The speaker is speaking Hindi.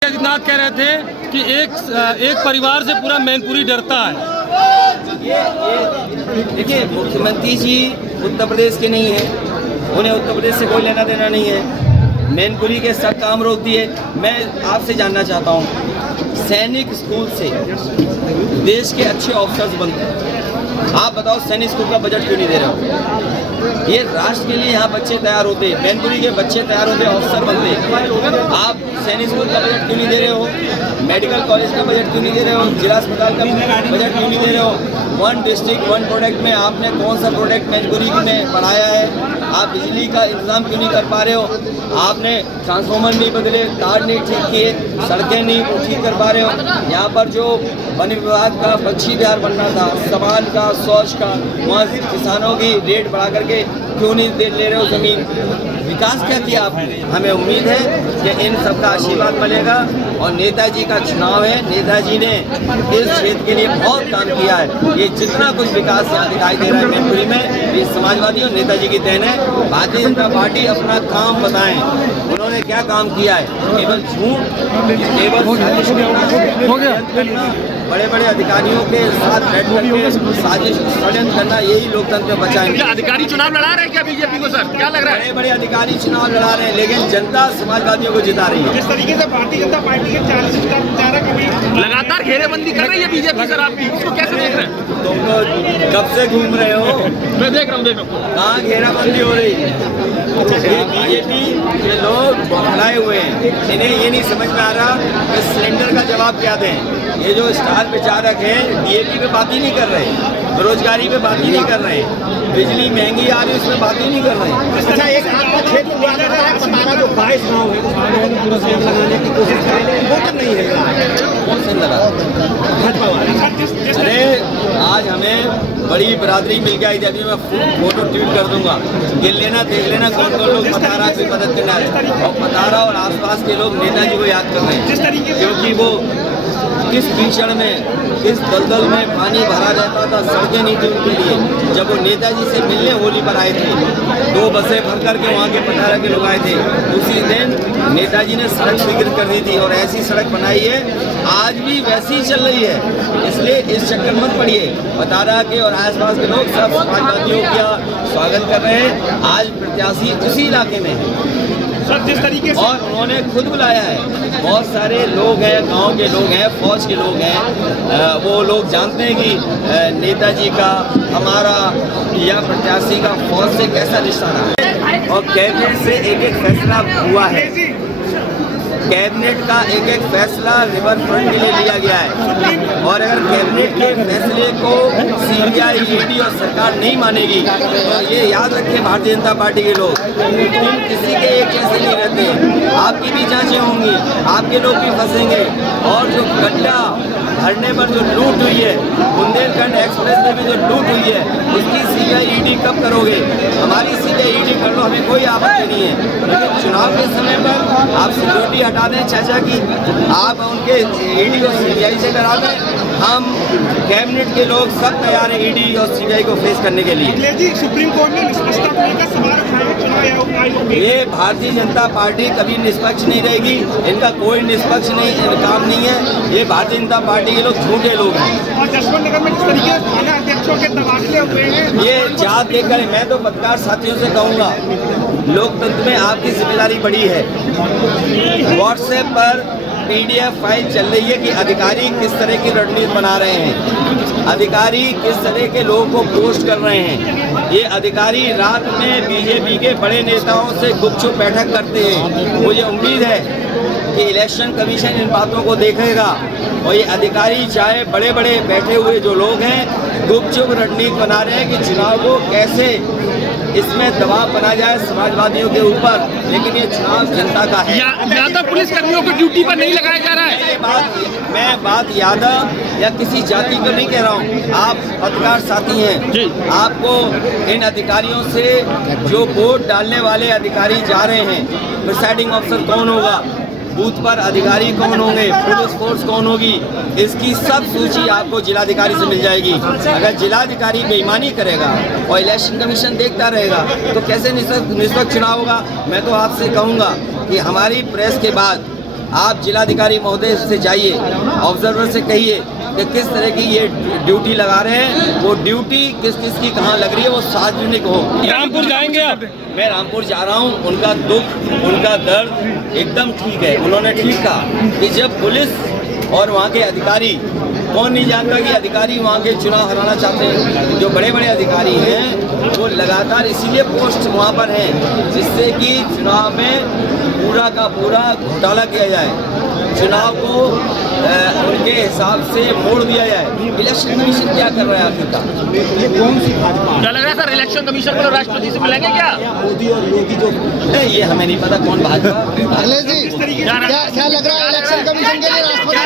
आदित्यनाथ कह रहे थे कि एक परिवार से पूरा मैनपुरी डरता है। ये देखिए, मुख्यमंत्री जी उत्तर प्रदेश के नहीं है, उन्हें उत्तर प्रदेश से कोई लेना देना नहीं है। मैनपुरी के सब काम रोक दिए। मैं आपसे जानना चाहता हूँ, सैनिक स्कूल से देश के अच्छे ऑफिसर्स बनते हैं, आप बताओ सैनिक स्कूल का बजट क्यों नहीं दे रहे हो? ये राष्ट्र के लिए यहाँ बच्चे तैयार होते हैं, मैनपुरी के बच्चे तैयार होते हैं, ऑफिसर बनते हैं। आप सैनिक स्कूल का बजट क्यों नहीं दे रहे हो? मेडिकल कॉलेज का बजट क्यों नहीं दे रहे हो? जिला अस्पताल का बजट क्यों नहीं दे रहे हो? वन डिस्ट्रिक्ट वन प्रोडक्ट में आपने कौन सा प्रोडक्ट मैनपुरी में बढ़ाया है? आप बिजली का इंतजाम क्यों नहीं कर पा रहे हो? आपने ट्रांसफार्मर नहीं बदले, तार नहीं ठीक किए, सड़कें नहीं ठीक कर पा रहे हो। यहाँ पर जो वन विभाग का पक्षी विहार बनना था, सामान का, शौच का, वहाँ किसानों की रेट बढ़ा करके क्यों नहीं ले रहे हो ज़मीन? विकास क्या किया आपने? हमें उम्मीद है कि इन सबका आशीर्वाद मिलेगा। और नेताजी का चुनाव है, नेताजी ने इस क्षेत्र के लिए बहुत काम किया है। ये जितना कुछ विकास यहाँ दिखाई दे रहा है मैनपुरी में, ये समाजवादी और नेताजी की देन है। भारतीय जनता पार्टी अपना काम बताएं, उन्होंने क्या काम किया है? केवल झूठ, केवल बड़े बड़े अधिकारियों के साथ बैठ करके साजिश षड्यंत्र करना, यही लोकतंत्र में बचाएंगे। क्या अधिकारी चुनाव लड़ा रहे हैं क्या बीजेपी को? सर क्या लग रहा है? बड़े बड़े अधिकारी चुनाव लड़ा रहे हैं, लेकिन जनता समाजवादियों को जिता रही है। जिस तरीके से भारतीय जनता पार्टी के 40 स्टार प्रचारक अभी लगातार घेरेबंदी कर रही है बीजेपी, सर आप इसको कैसे देख रहे हैं? तुम तो कब से घूम रहे हो? मैं देख रहा हूँ। कहाँ घेराबंदी हो रही है? ये बीजेपी के लोग बौखलाए हुए हैं, इन्हें ये नहीं समझ में आ रहा कि सिलेंडर का जवाब क्या दें। ये जो स्टार प्रचारक हैं, डीएपी पे बात ही नहीं कर रहे, बेरोजगारी पे बात ही नहीं कर रहे, बिजली महंगी आ रही है उसमें बात ही नहीं कर रहे। अच्छा, एक आपका क्षेत्र हुआ था, हमारा जो 22 गाँव है उसमें पूरा सेल लगाने की कोशिश करें, वो तक नहीं है। कौन से लगा? भाजपा वाले। अरे आज हमें बड़ी बरादरी मिल गई थी, अभी मैं फोटो ट्वीट कर दूंगा, गिन लेना, देख लेना कौन कौन लोग पतारा की मदद करना है। और पतारा और आसपास के लोग नेताजी को याद कर रहे हैं, क्योंकि वो किस कीचड़ में, किस दलदल में पानी भरा रहता था, सड़कें नहीं थी उनके लिए। जब वो नेताजी से मिलने होली पर आए थे, 2 बसें भर करके वहाँ के पतारा के लोग आए थे, उसी दिन नेताजी ने सड़क स्वीकृत कर दी थी और ऐसी सड़क बनाई है, आज भी वैसी ही चल रही है। इसलिए इस चक्कर मत पड़िए। पतारा के और आसपास के लोग सब समाजवादियों का स्वागत कर रहे हैं। आज प्रत्याशी उसी इलाके में है जिस तरीके से, और उन्होंने खुद बुलाया है। बहुत सारे लोग हैं, गांव के लोग हैं, फौज के लोग हैं, वो लोग जानते हैं कि नेताजी का, हमारा या प्रत्याशी का फौज से कैसा रिश्ता रहा है। और कैबिनेट से एक एक फैसला हुआ है, कैबिनेट का एक एक फैसला रिवर फ्रंट के लिए लिया गया है। और अगर कैबिनेट के फैसले को सीबीआई, ईडी और सरकार नहीं मानेगी तो ये याद रखें भारतीय जनता पार्टी के लोग, तुम किसी के एक जैसे नहीं रहते, आपकी भी जांचें होंगी, आपके लोग भी फंसेंगे। और जो गड्ढा भरने पर जो लूट हुई है, बुंदेलखंड एक्सप्रेस में भी जो लूट हुई है, उसकी सीबीआई, ईडी कब करोगे? हमारी सीबीआई, ईडी कर लो, हमें कोई आपत्ति नहीं है, लेकिन चुनाव के समय पर आप सिक्योरिटी हटा दें चाचा की, आप उनके ईडी और सीबीआई से डरा दें। हम कैबिनेट के लोग सब तैयार हैं ईडी और सीबीआई को फेस करने के लिए। सुप्रीम कोर्ट ने निष्पक्षता का सवाल उठाया चुनाव आयोग में। ये भारतीय जनता पार्टी कभी निष्पक्ष नहीं रहेगी, इनका कोई निष्पक्ष नहीं काम नहीं है। ये भारतीय जनता पार्टी के लोग झूठे लोग हैं। और जसवंत नगर में किस तरीके से थाना अध्यक्षों के तबादले हुए हैं, ये जात देखकर मैं तो पत्रकार साथियों से कहूँगा, लोकतंत्र में आपकी जिम्मेदारी बड़ी है। व्हाट्सएप पर PDF फाइल चल रही है कि अधिकारी किस तरह की रणनीति बना रहे हैं, अधिकारी किस तरह के लोगों को पोस्ट कर रहे हैं। ये अधिकारी रात में बीजेपी के बड़े नेताओं से गुपचुप बैठक करते हैं। मुझे उम्मीद है कि इलेक्शन कमीशन इन बातों को देखेगा और ये अधिकारी चाहे बड़े बड़े बैठे हुए जो लोग हैं, गुपचुप रणनीति बना रहे हैं कि चुनाव को कैसे इसमें दबाव बना जाए समाजवादियों के ऊपर, लेकिन ये चुनाव जनता का है। यादव पुलिस कर्मियों को ड्यूटी पर नहीं लगाया जा रहा है। मैं बात यादव या किसी जाति को नहीं कह रहा हूँ, आप पत्रकार साथी हैं, आपको इन अधिकारियों से, जो वोट डालने वाले अधिकारी जा रहे हैं, प्रिसाइडिंग ऑफिसर कौन होगा, बूथ पर अधिकारी कौन होंगे, पुलिस फोर्स कौन होगी, इसकी सब सूची आपको जिलाधिकारी से मिल जाएगी। अगर जिलाधिकारी बेईमानी करेगा और इलेक्शन कमीशन देखता रहेगा तो कैसे निष्पक्ष चुनाव होगा? मैं तो आपसे कहूँगा कि हमारी प्रेस के बाद आप जिलाधिकारी महोदय से जाइए, ऑब्जर्वर से कहिए कि किस तरह की ये ड्यूटी लगा रहे हैं, वो ड्यूटी किस किस की कहाँ लग रही है, वो सार्वजनिक हो। रामपुर जाएंगे आप? मैं रामपुर जा रहा हूँ, उनका दुख, उनका दर्द एकदम ठीक है। उन्होंने ठीक कहा कि जब पुलिस और वहाँ के अधिकारी, कौन नहीं जानता कि अधिकारी वहाँ के चुनाव हराना चाहते हैं, जो बड़े बड़े अधिकारी हैं वो लगातार इसीलिए पोस्ट वहाँ पर हैं जिससे कि चुनाव में पूरा का पूरा घोटाला किया जाए, चुनाव को उनके हिसाब से मोड़ दिया जाए। इलेक्शन कमीशन क्या कर रहा है आखिरकार? ये कौन सी भाजपा क्या लग रहा है सर, इलेक्शन कमीशन को राष्ट्रपति से मिलेंगे क्या? या मोदी और योगी जो ये हमें नहीं पता कौन भाजपा। अखिलेश जी क्या लग रहा है इलेक्शन कमीशन के लिए राष्ट्रपति